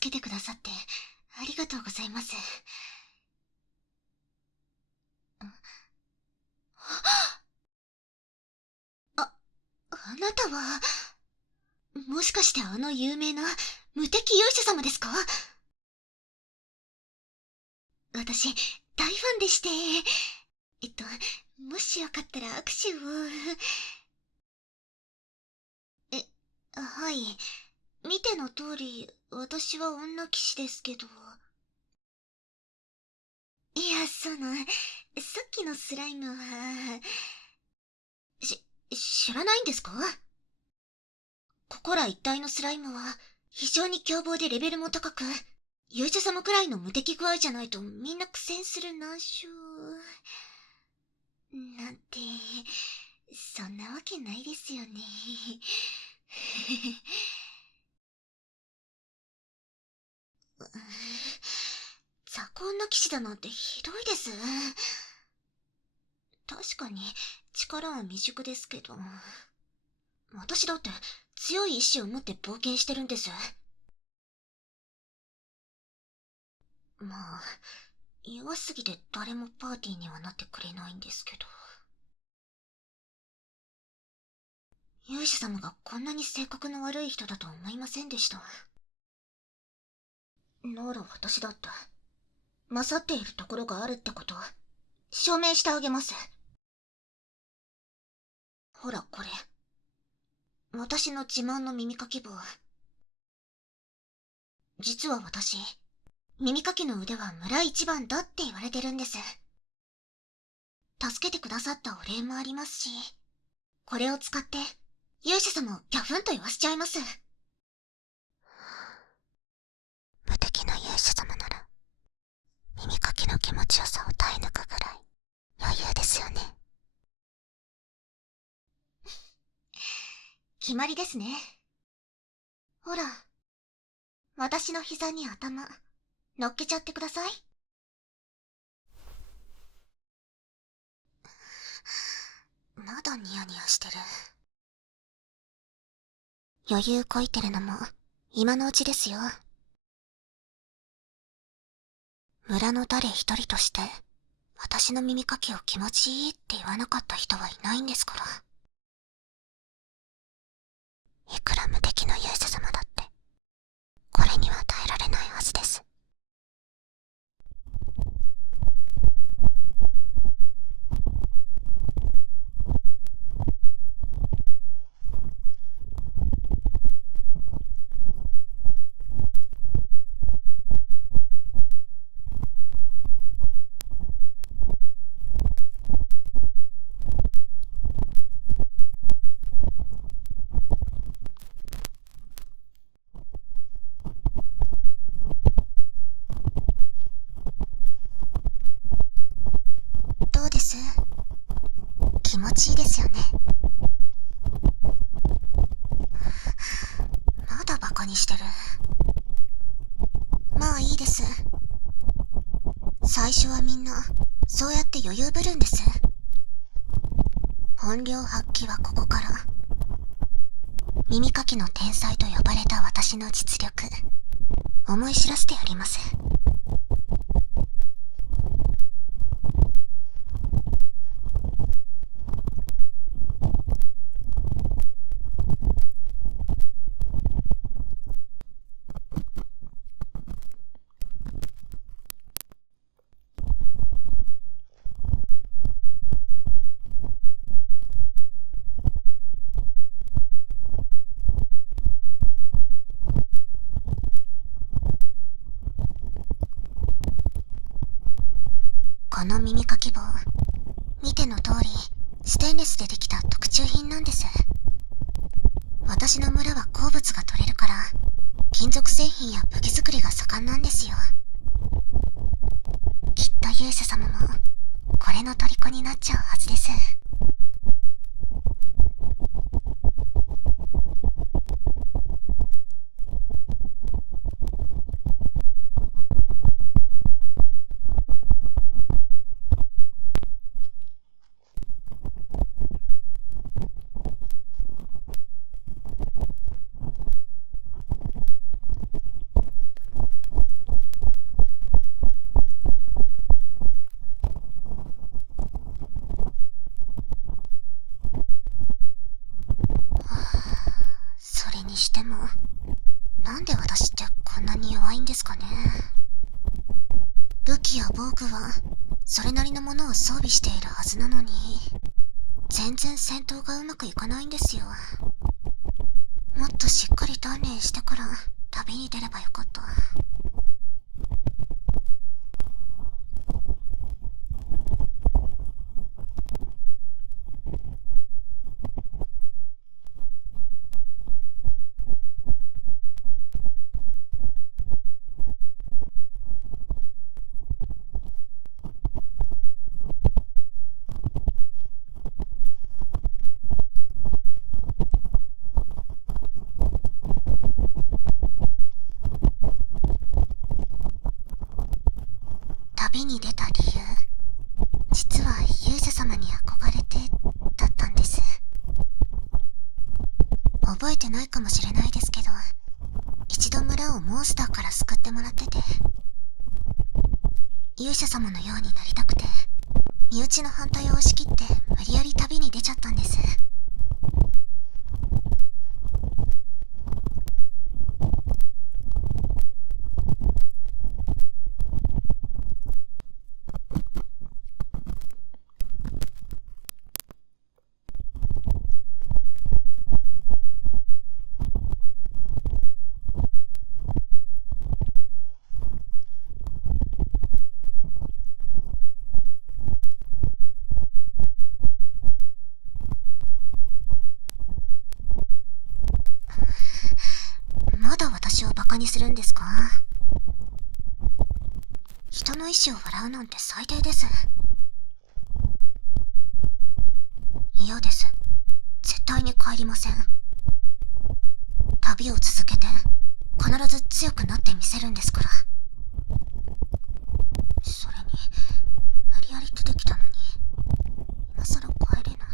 助けてくださってありがとうございます。あ、あなたは、もしかしてあの有名な無敵勇者様ですか？私、大ファンでして、もしよかったら握手を。え、はい。見ての通り、私は女騎士ですけど。いや、さっきのスライムは、し、知らないんですか？ここら一帯のスライムは、非常に凶暴でレベルも高く、勇者様くらいの無敵具合じゃないとみんな苦戦する難所。なんて、そんなわけないですよね。雑魚女騎士だなんてひどいです。確かに力は未熟ですけど、私だって強い意志を持って冒険してるんです。まあ、弱すぎて誰もパーティーにはなってくれないんですけど。勇者様がこんなに性格の悪い人だと思いませんでした。なら私だって、勝っているところがあるってことを証明してあげます。ほらこれ、私の自慢の耳かき棒。実は私、耳かきの腕は村一番だって言われてるんです。助けてくださったお礼もありますし、これを使って勇者様をギャフンと言わせちゃいます。無敵の勇者様なら、耳かきの気持ちよさを耐え抜くぐらい余裕ですよね。決まりですね。ほら、私の膝に頭、乗っけちゃってください。まだニヤニヤしてる。余裕こいてるのも、今のうちですよ。村の誰一人として、私の耳かきを気持ちいいって言わなかった人はいないんですから。いくら無敵の勇者様だって、これには耐えられないはずです。どうです？気持ちいいですよね。まだバカにしてる。まあいいです。最初はみんな、そうやって余裕ぶるんです。本領発揮はここから。耳かきの天才と呼ばれた私の実力、思い知らせてやります。この耳かき棒、見ての通り、ステンレスでできた特注品なんです。私の村は鉱物が取れるから、金属製品や武器作りが盛んなんですよ。きっと勇者様も、これの虜になっちゃうはずです。しても、なんで私ってこんなに弱いんですかね。武器や防具はそれなりのものを装備しているはずなのに、全然戦闘がうまくいかないんですよ。もっとしっかり鍛錬してから旅に出ればよかった。旅に出た理由、実は勇者様に憧れてだったんです。覚えてないかもしれないですけど、一度村をモンスターから救ってもらってて、勇者様のようになりたくて、身内の反対を押し切って無理やり旅に出ちゃったんです。まだ私をバカにするんですか？人の意志を笑うなんて最低です。嫌です。絶対に帰りません。旅を続けて必ず強くなってみせるんですから。それに無理やり出てきたのに今さら帰れない。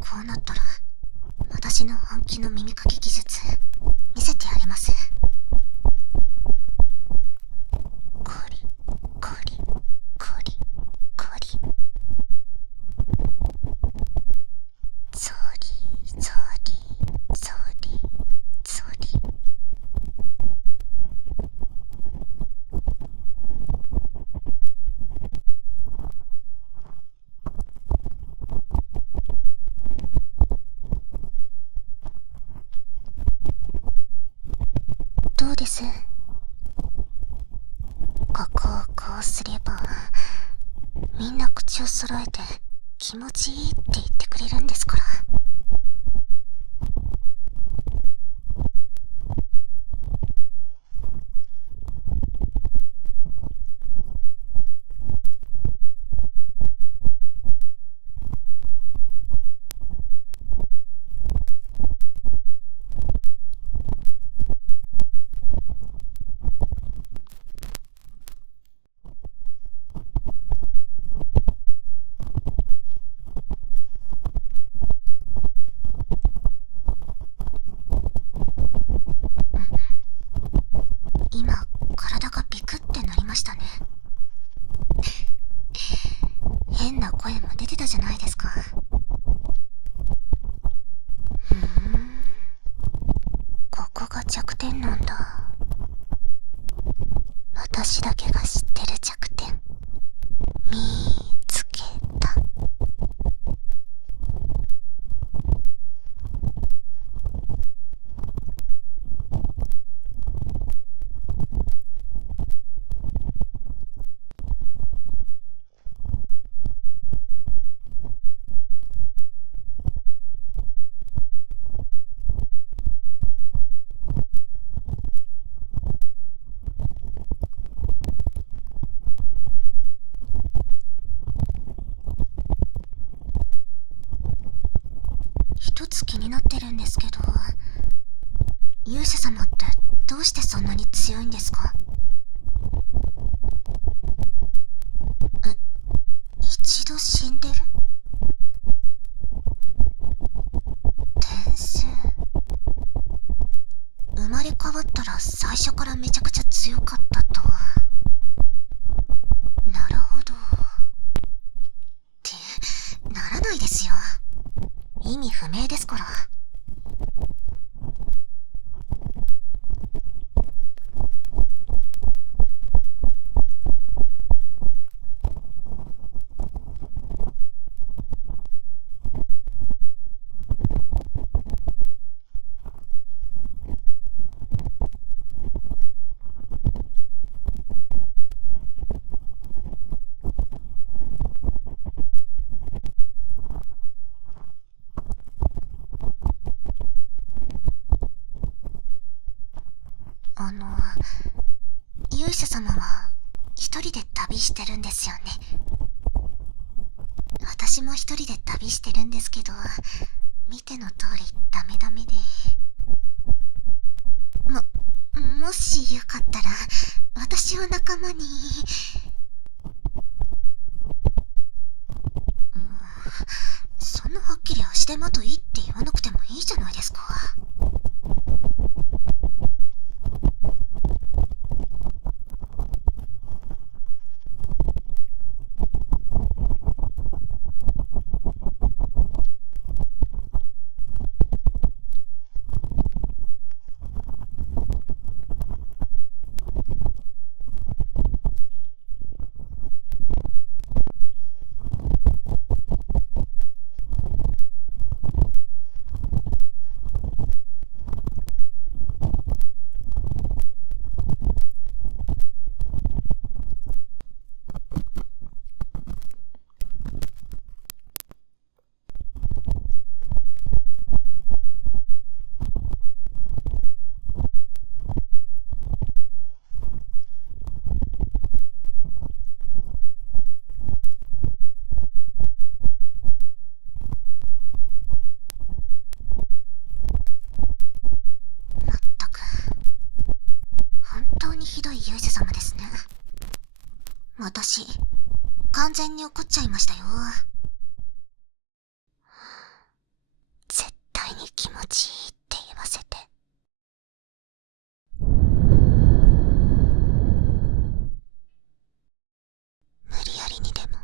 こうなったら私の本気の耳かき技術見せてやります。ゴリゴリゴリゴリ、ゾリゾリゾリゾリ。どうです？ここをこうすればみんな口を揃えて気持ちいいって言ってくれるんですから。今体がビクってなりましたね。変な声も出てたじゃないですか。ここが弱点なんだ。私だけが知ってる弱点見つけた。ですけど、勇者様ってどうしてそんなに強いんですか？一度死んでる？転生。生まれ変わったら最初からめちゃくちゃ強かったと。なるほど。ってならないですよ。意味不明ですから。勇者様は一人で旅してるんですよね。私も一人で旅してるんですけど、見ての通りダメダメで。もしよかったら私を仲間に。そんなはっきり足手まといって言わなくてもいいじゃないですか。まったく本当にひどい勇者様ですね。私完全に怒っちゃいましたよ。絶対に気持ちいいって言わせて。無理やりにでも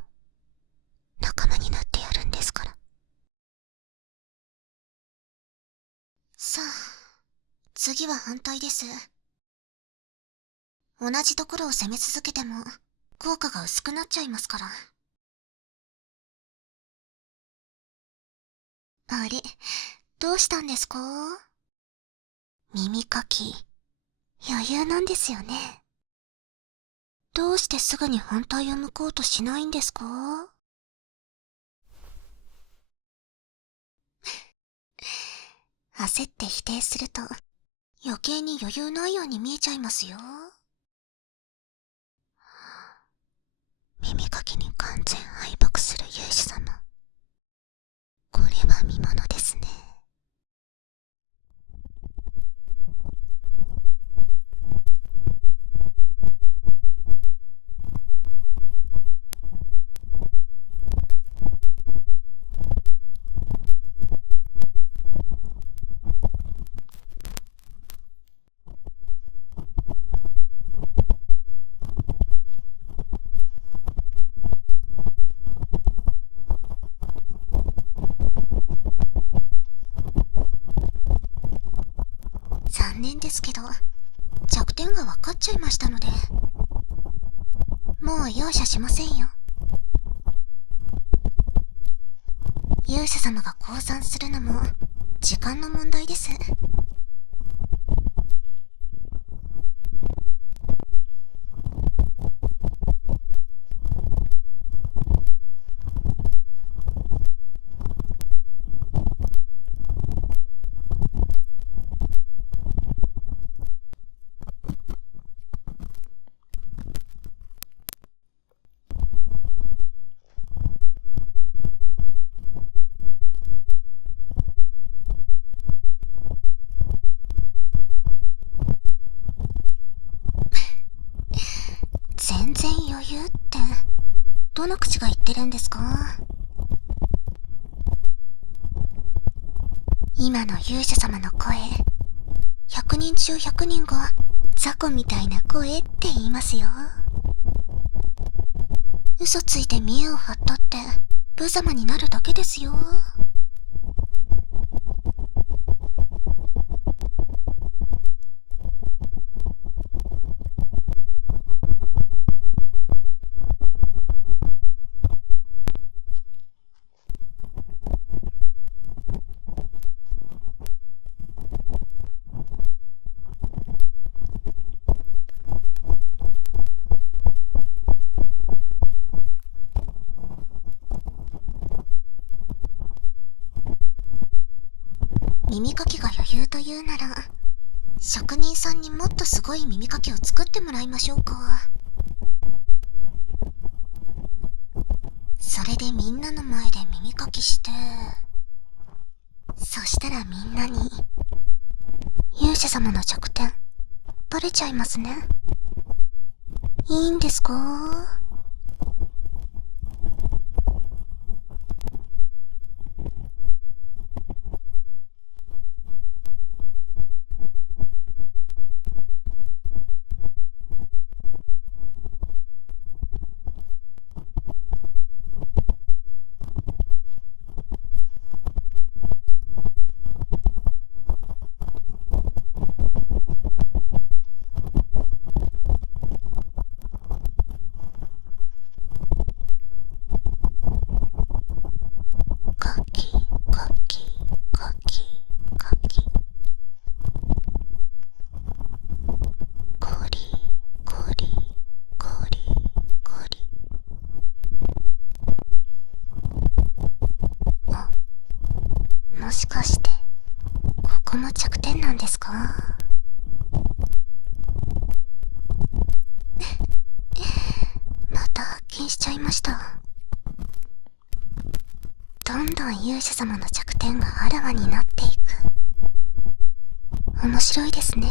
仲間になってやるんですから。さあ、次は反対です。同じところを攻め続けても効果が薄くなっちゃいますから。あれ、どうしたんですか？耳かき余裕なんですよね。どうしてすぐに反対を向こうとしないんですか？焦って否定すると余計に余裕ないように見えちゃいますよ。耳かきに完全敗北する勇士様、これは見ものですね。残念ですけど弱点が分かっちゃいましたので、もう容赦しませんよ。勇者様が降参するのも時間の問題です。全然余裕って、どの口が言ってるんですか？今の勇者様の声、100人中100人が雑魚みたいな声って言いますよ。嘘ついて見栄を張ったって無様になるだけですよ。耳かきが余裕というなら、職人さんにもっとすごい耳かきを作ってもらいましょうか。それでみんなの前で耳かきして、そしたらみんなに勇者様の弱点バレちゃいますね。いいんですか？カキカキカキカキ、ゴリゴリゴリゴリ。あ、もしかしてここも弱点なんですか？また発見しちゃいました。どんどん勇者様の弱点があらわになっていく。面白いですね。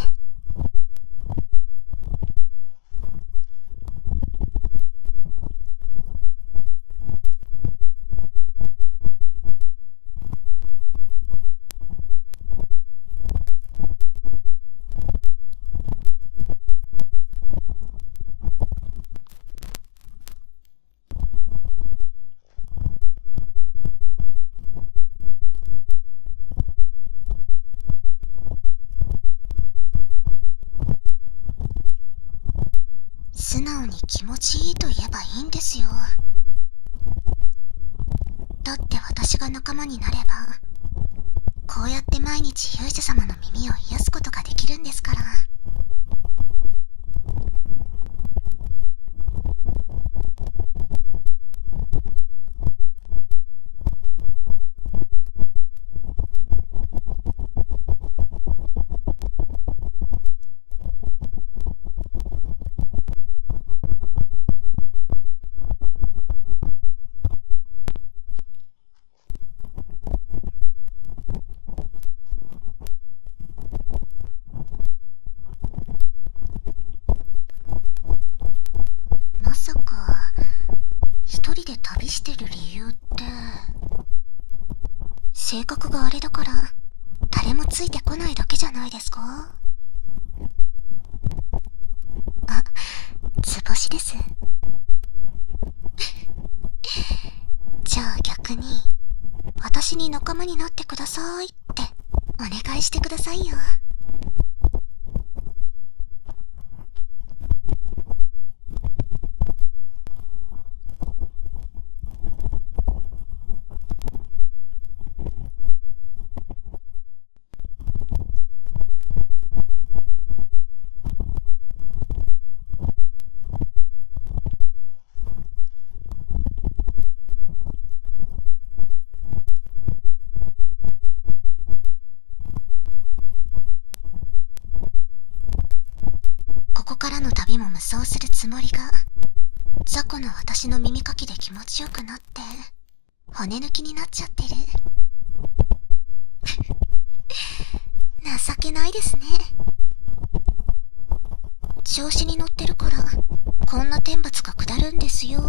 素直に気持ちいいと言えばいいんですよ。だって私が仲間になれば、こうやって毎日勇者様の耳を癒すことができるんですから。まさか一人で旅してる理由って、性格があれだから誰もついてこないだけじゃないですか？あ、図星です。じゃあ逆に私に仲間になってくださいってお願いしてくださいよ。ここからの旅も無双するつもりが、雑魚の私の耳かきで気持ちよくなって骨抜きになっちゃってる。情けないですね。調子に乗ってるからこんな天罰が下るんですよ。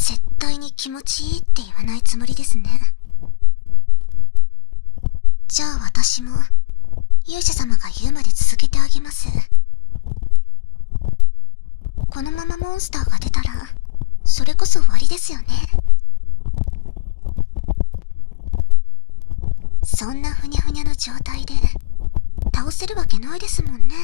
絶対に気持ちいいって言わないつもりですね。じゃあ私も勇者様が言うまで続けてあげます。このままモンスターが出たらそれこそ終わりですよね。そんなふにゃふにゃの状態で倒せるわけないですもんね。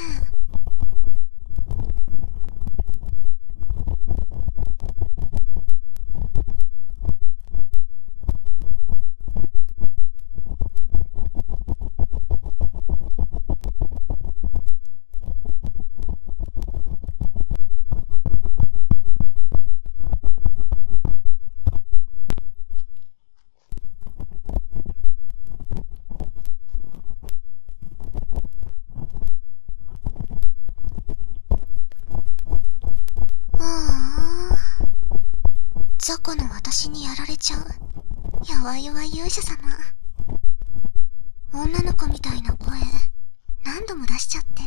ああ、雑魚の私にやられちゃう弱々勇者様。女の子みたいな声何度も出しちゃって、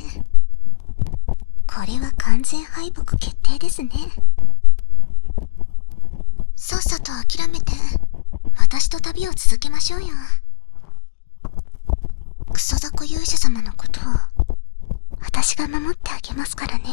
これは完全敗北決定ですね。さっさと諦めて私と旅を続けましょうよ。クソ雑魚勇者様のことを私が守ってあげますからね。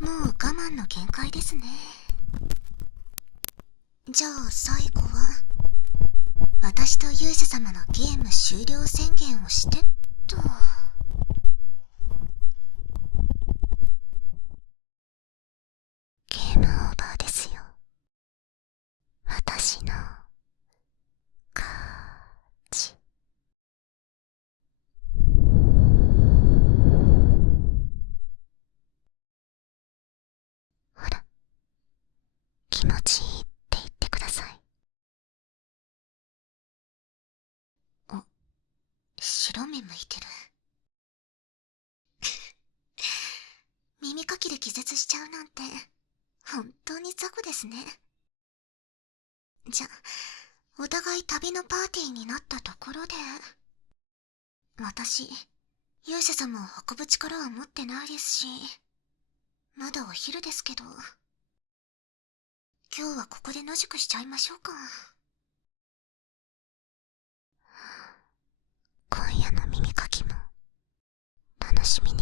もう我慢の限界ですね。じゃあ最後は私と勇者様のゲーム終了宣言をしてっと。ゲームオーバーですよ。私の勝ち。ほら、気持ちいいって言ってください。あ、白目向いてる。耳かきで気絶しちゃうなんて本当に雑魚ですね。じゃ、お互い旅のパーティーになったところで、私勇者様を運ぶ力は持ってないですし、まだお昼ですけど、今日はここで野宿しちゃいましょうか。今夜の耳かきも楽しみに